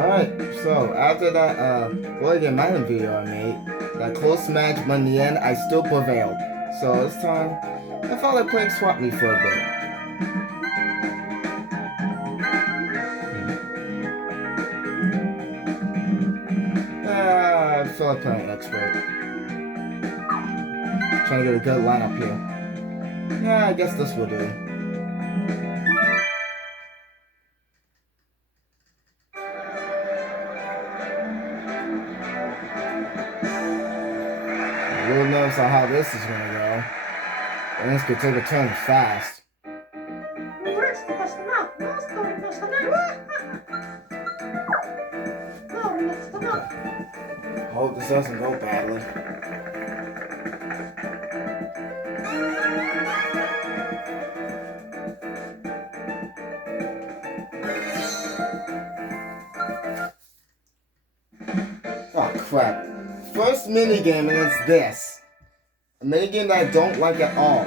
Alright, so after that Oregon Mountain video I made, that close match, but in the end I still prevailed. So this time, I felt like playing Swap Me for a bit. I feel like playing Expert. Trying to get a good lineup here. Yeah, I guess this will do. Real nervous on how this is gonna go. And this could take a turn fast. Hope this doesn't go badly. Oh crap. First minigame and it's this. A minigame that I don't like at all.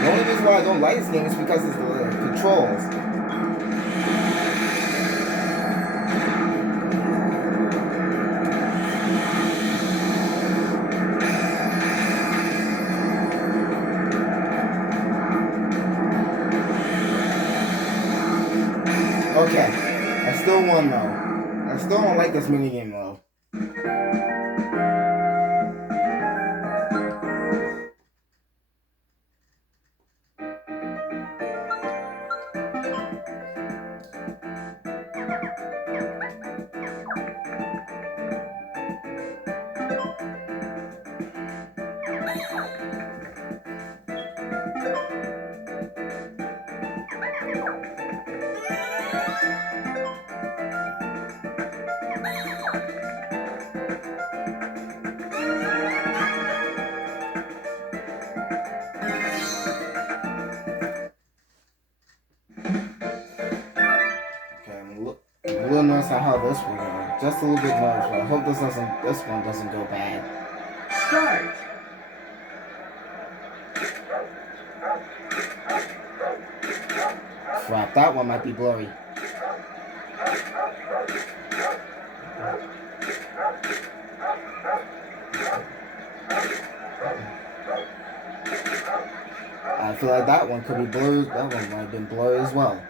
The only reason why I don't like this game is because it's the controls. Okay, I still won though. I still don't like this minigame though. A little nervous on how this will go. Just a little bit nervous, but I hope this one doesn't go bad. Start! Crap, that one might be blurry. I feel like that one could be blurry. That one might have been blurry as well.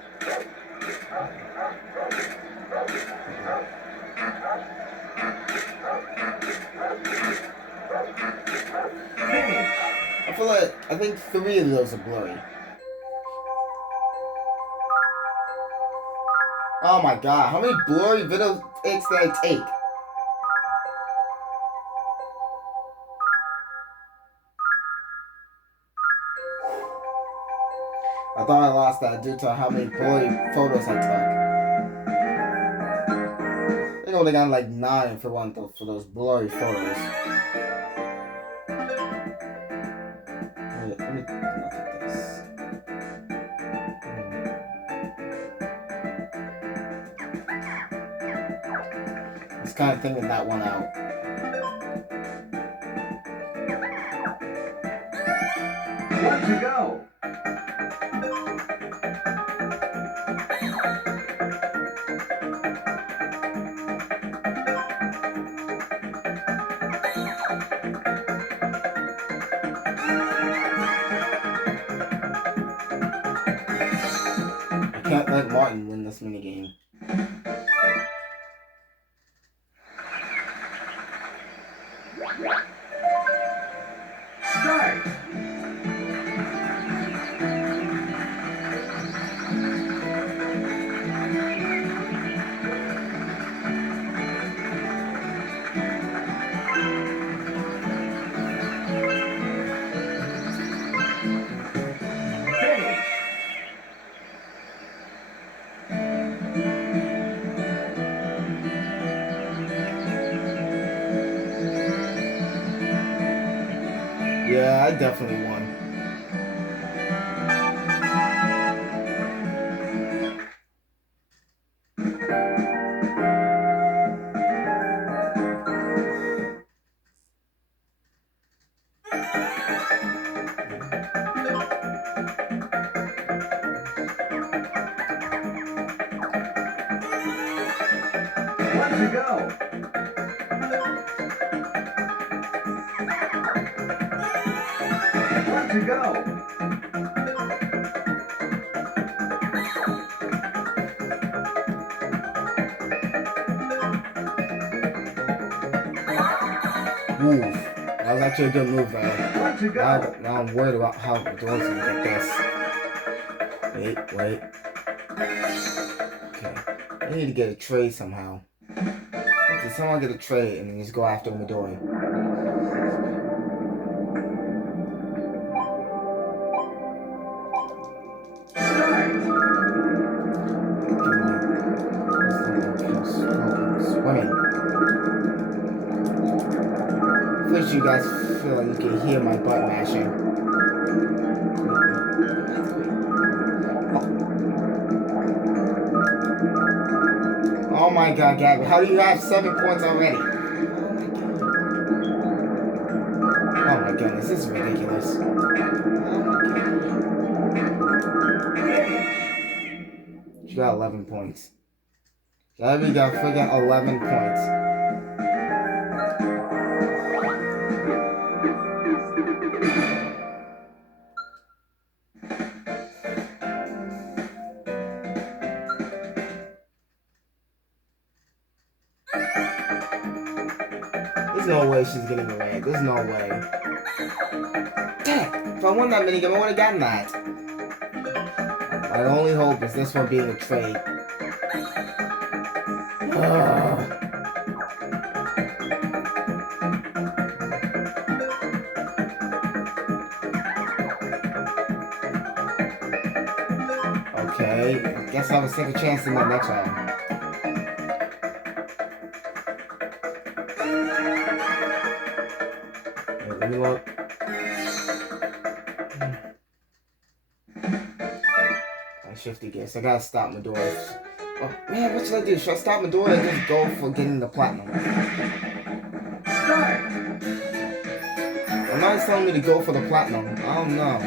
I think 3 of those are blurry. Oh my god, how many blurry video takes did I take? I thought I lost that due to how many blurry photos I took. I think I only got like 9 for those blurry photos. Wait, let me look at this. I was kind of thinking that one out. One to go. I can't let Martin win this minigame. Start! Finish! Yeah, I definitely won. to go? Move. That was actually a good move, though. One to go. Now I'm worried about how Midori's gonna get this. Wait. Okay. I need to get a trade somehow. Okay, someone get a trade and then just go after Midori. Swimming. First, you guys feel like you can hear my butt mashing. Oh my god, Gabi, how do you have 7 points already? Oh my goodness, this is ridiculous. She got 11 points. Gabi got friggin' 11 points. There's no way she's getting the red. There's no way. Dang! If I won that minigame, I would have gotten that. My only hope is this one being a trade. Okay, I guess I'll have a second chance in the next round. Wait, let me look. I shifted gears. I gotta stop Midori. Oh man, what should I do? Should I stop Midori or just go for getting the platinum? Start. I'm not telling me to go for the platinum. I don't know.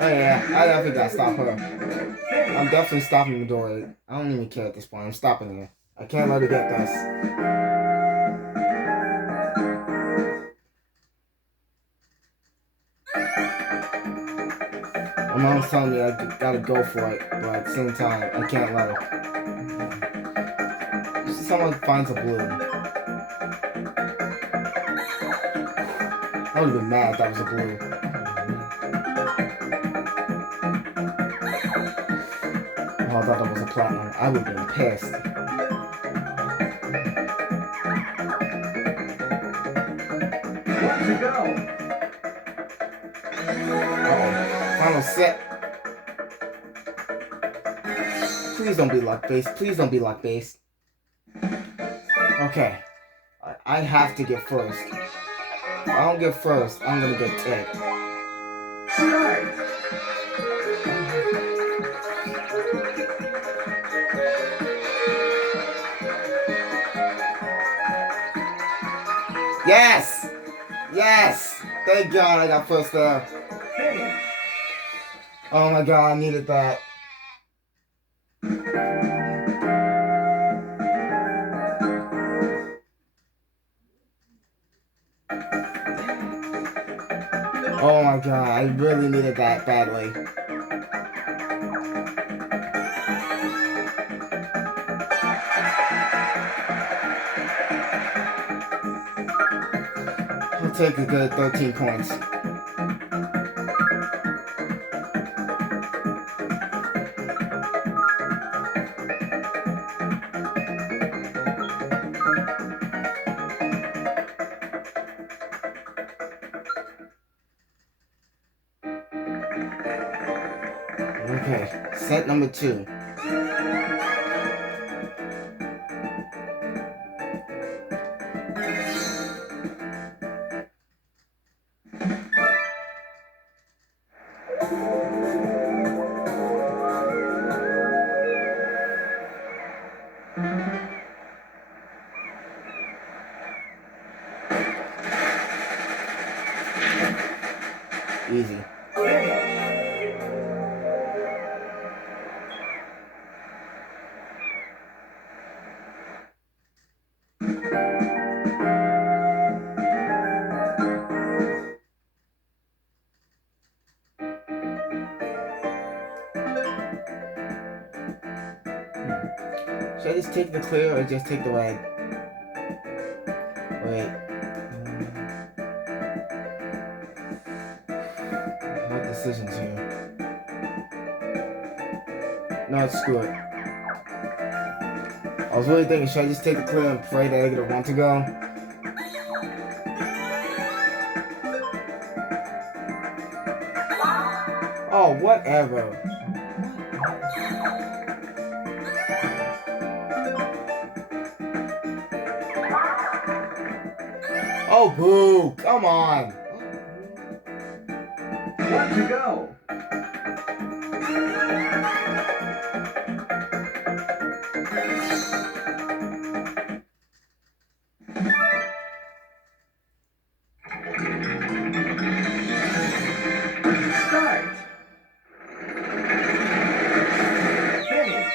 Oh yeah, I definitely gotta stop her. I'm definitely stopping Midori. I don't even care at this point. I'm stopping her. I can't let her get this. My mom's telling me I gotta go for it, but at the same time, I can't let her. Someone finds a blue. I would have been mad if that was a blue. Oh, I thought that was a platinum. I would have been pissed. One to go. Uh-oh. Final set. Please don't be luck-based. Please don't be luck-based. Okay. I have to get first. If I don't get first, I'm gonna get ticked. Start. Yes! Yes! Thank God I got first there. Finish. Oh my God, I needed that. Oh my God, I really needed that badly. I'll take a good 13 points. Okay, set number 2. Easy. Should I just take the clear or just take the red? Wait. Hard decisions here. No, screw it. I was really thinking, should I just take the clear and pray that I get a 1 to go? Oh, whatever. Oh, boo! Come on! 1 to go. Start. Finish.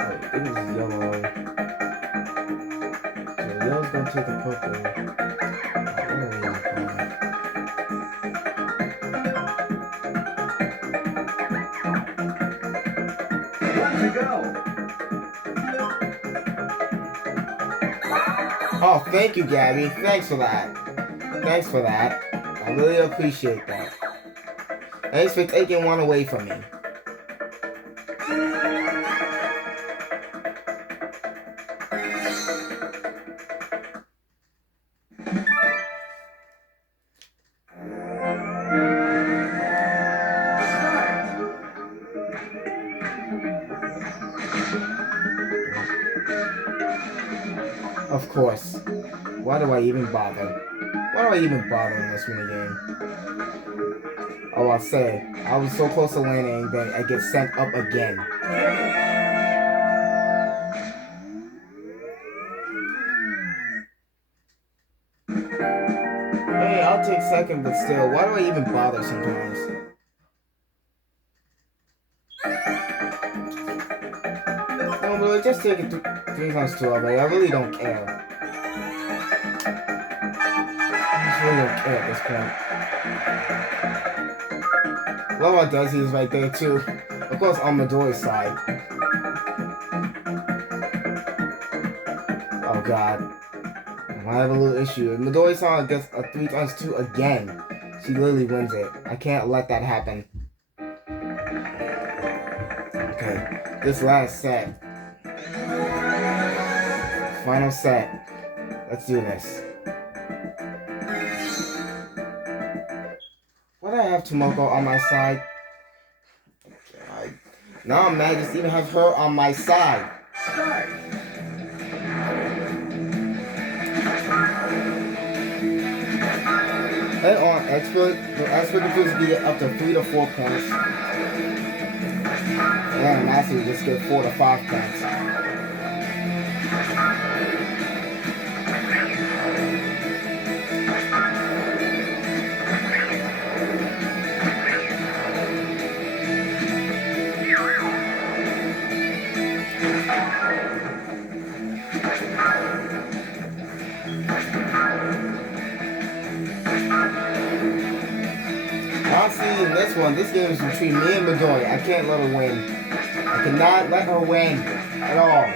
Wait, it was yellow. So yellow's gonna take the purple. To go. Oh, thank you, Gabi. Thanks for that. Thanks for that. I really appreciate that. Thanks for taking one away from me. Of course. Why do I even bother? Why do I even bother in this minigame? Oh, I'll say, I was so close to winning that I get sent up again. Hey, I'll take second, but still, why do I even bother sometimes? No, but just take it 3 times 12, I really don't care. I just really don't care at this point. Love how Desi is right there too. Of course, on Midori's side. Oh god. I have a little issue. If Midori-san gets a 3 times 2 again, she literally wins it. I can't let that happen. Okay, this last set. Final set. Let's do this. Why do I have Tomoko on my side? Now I'm mad just even have her on my side. Start. And on expert, the expert confused to get up to 3 to 4 points. And master would just get 4 to 5 points. Honestly, in this one, this game is between me and Midori. I can't let her win. I cannot let her win at all.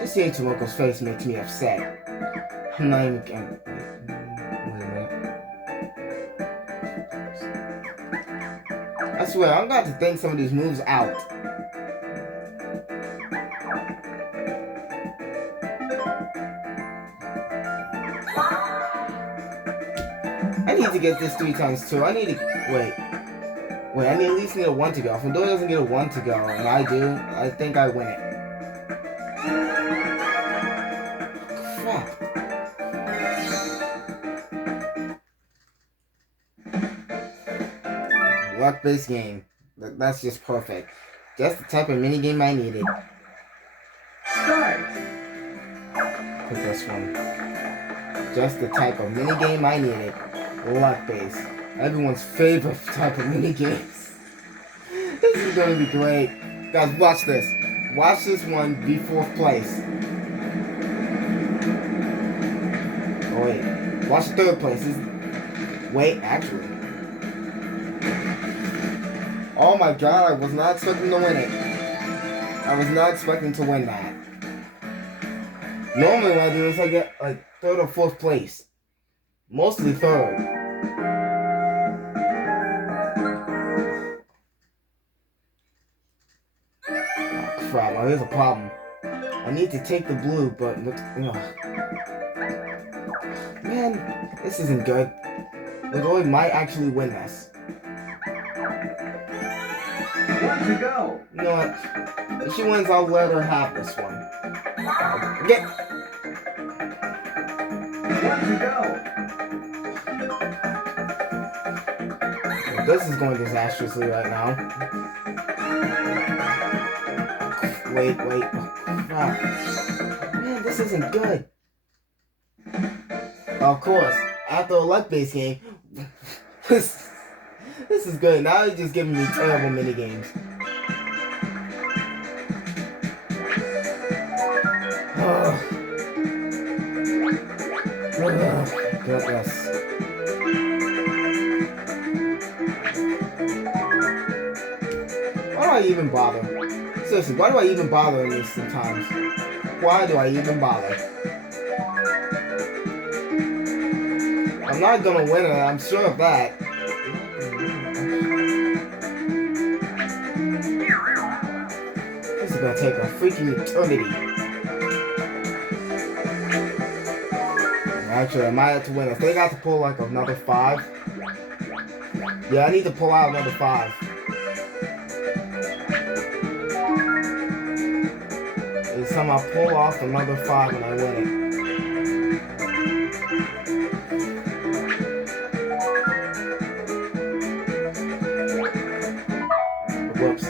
Just seeing Tomoko's face makes me upset. I'm not even gonna... Wait a minute. swear, I'm going to think some of these moves out. I need to get this 3 times too. I need to wait. I at least need a 1 to go. If Midori doesn't get a 1 to go, and I do, I think I win it. Crap. Luck-based game. That's just perfect. Just the type of minigame I needed. Start. Pick this one. Just the type of minigame I needed. Luck-based. Everyone's favorite type of minigames. This is gonna be great. Guys, watch this. Watch this one be 4th place. Oh wait. Watch the 3rd place. Wait, actually. Oh my god, I was not expecting to win it. I was not expecting to win that. Normally what I do is I get like 3rd or 4th place. Mostly 3rd. Oh crap, now here's a problem. I need to take the blue, but look, man, this isn't good. Midori might actually win this. 1 to go. You know what? If she wins, I'll let her have this one. Get. 1 to go. This is going disastrously right now. Wait. Oh, crap. Man, this isn't good. Of course, after a luck-based game, this is good. Now you're just giving me terrible minigames. Oh, goodness. Why do I even bother? Seriously, why do I even bother in this sometimes? Why do I even bother? I'm not gonna win it, I'm sure of that. This is gonna take a freaking eternity. Actually, I might have to win. If they got to pull like another 5. Yeah, I need to pull out another 5. It's time I pull off another 5 and I win it. Whoops.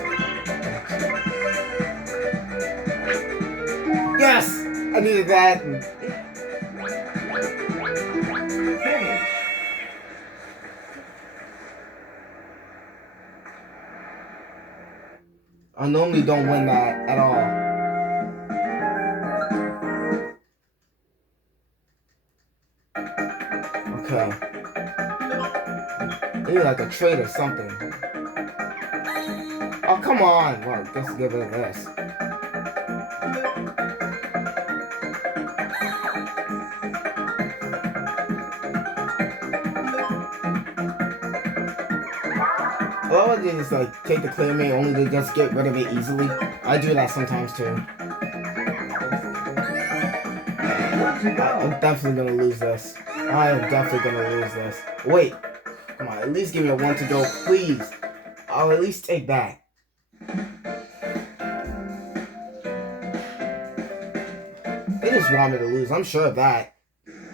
Yes! I needed that. Finish. I normally don't win that at all. Okay. Maybe like a trade or something. Oh, come on. Well, let's get rid of this. A lot of things like take the clear me only to just get rid of it easily. I do that sometimes too. 1 to go. I'm definitely gonna lose this. I am definitely gonna lose this. Wait. Come on, at least give me a 1 to go, please. I'll at least take that. They just want me to lose, I'm sure of that.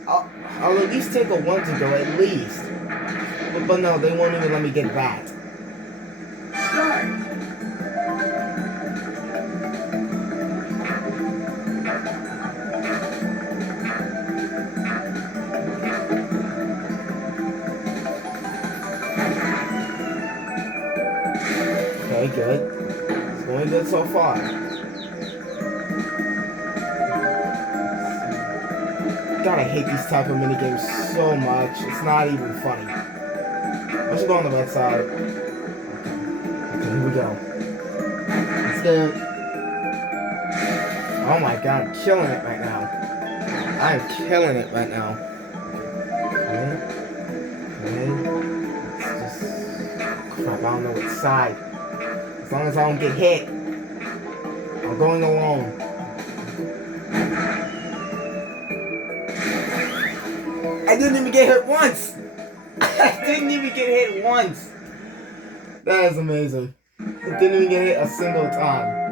I'll at least take a 1 to go, at least. But no, they won't even let me get that. Start. Okay, good. It's going good so far. God, I hate these type of minigames so much. It's not even funny. I should go on the red side. Okay, here we go. Let's go. Oh my god, I'm killing it right now. I'm killing it right now. Okay. Let's just... Crap, don't know which side. As long as I don't get hit, I'm going alone. I didn't even get hit once! I didn't even get hit once! That is amazing. I didn't even get hit a single time.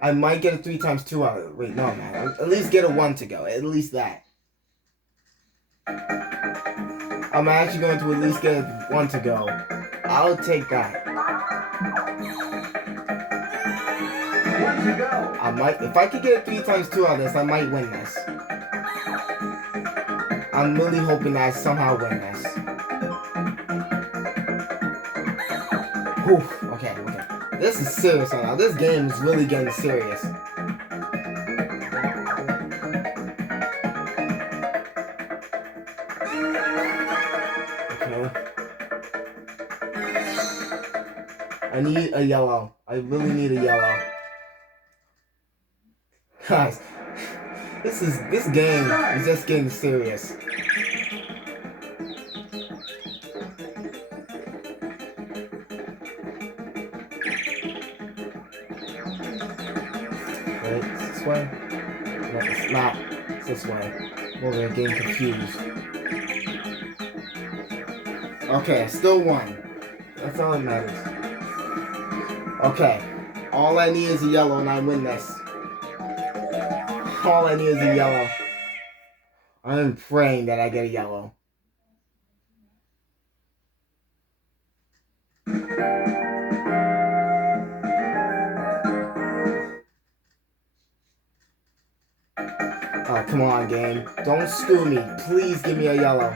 I might get a 3 times 2 out of it. Wait, no, I'm not. At least get a 1 to go. At least that. I'm actually going to at least get a 1 to go. I'll take that. 1 to go. I might, if I could get a 3 times 2 out of this, I might win this. I'm really hoping that I somehow win this. Whew, okay. This is serious right now. This game is really getting serious. Okay. I need a yellow. I really need a yellow. Guys, this game is just getting serious. Wait, it's this way? No, it's not. It's this way. We're getting confused. Okay, still 1. That's all that matters. Okay. All I need is a yellow and I win this. All I need is a yellow. I'm praying that I get a yellow. Oh, come on, game. Don't screw me. Please give me a yellow.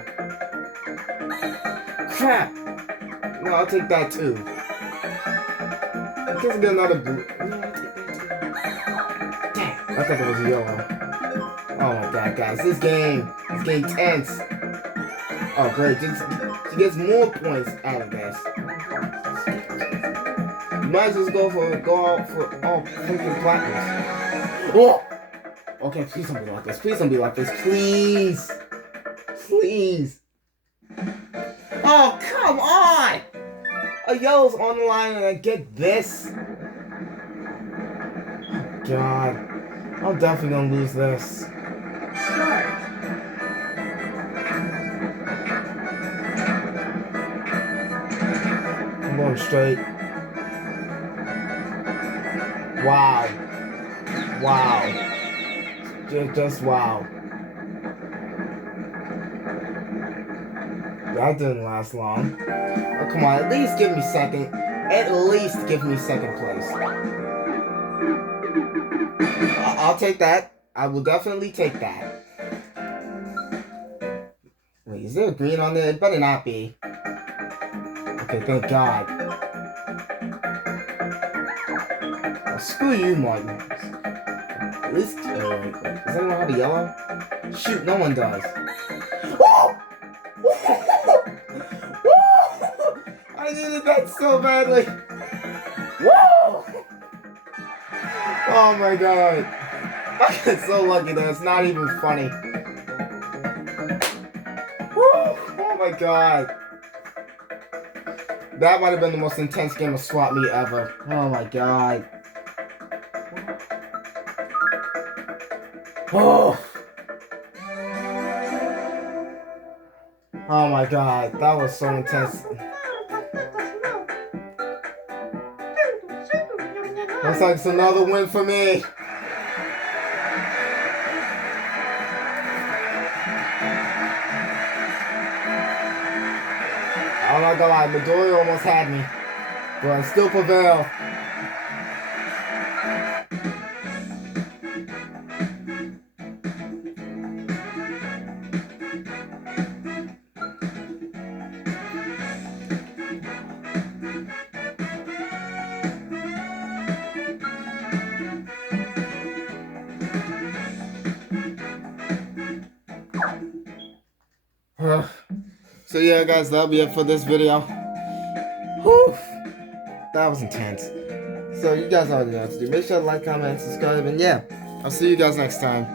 Crap! No, I'll take that too. I guess I get another blue. No, I'll take that too. Dang, I thought it was a yellow. Oh my god, guys. This game is getting tense. Oh, great. She gets more points out of this. You might as well go out for freaking platinums. Oh! Okay, please don't be like this. Please don't be like this. Please. Please. Oh, come on! A yellow's on the line and I get this? Oh, God. I'm definitely gonna lose this. Start. I'm going straight. Wow. Wow. Just wow. That didn't last long. Oh, come on, at least give me second. At least give me second place. I'll take that. I will definitely take that. Wait, is there a green on there? It better not be. Okay, thank God. Oh, screw you, Martin. At least, wait, does anyone have a yellow? Shoot, no one does. Woo! I needed that so badly. Woo! Oh my God. I get so lucky that it's not even funny. Woo! Oh my God. That might have been the most intense game of Swap Meet ever. Oh my God. Oh! Oh my God, that was so intense. Looks like it's another win for me. I'm not gonna lie, Midori almost had me, but I still prevail. So yeah, guys, that'll be it for this video. Whew, that was intense. So you guys already know what to do. Make sure to like, comment, and subscribe, and yeah, I'll see you guys next time.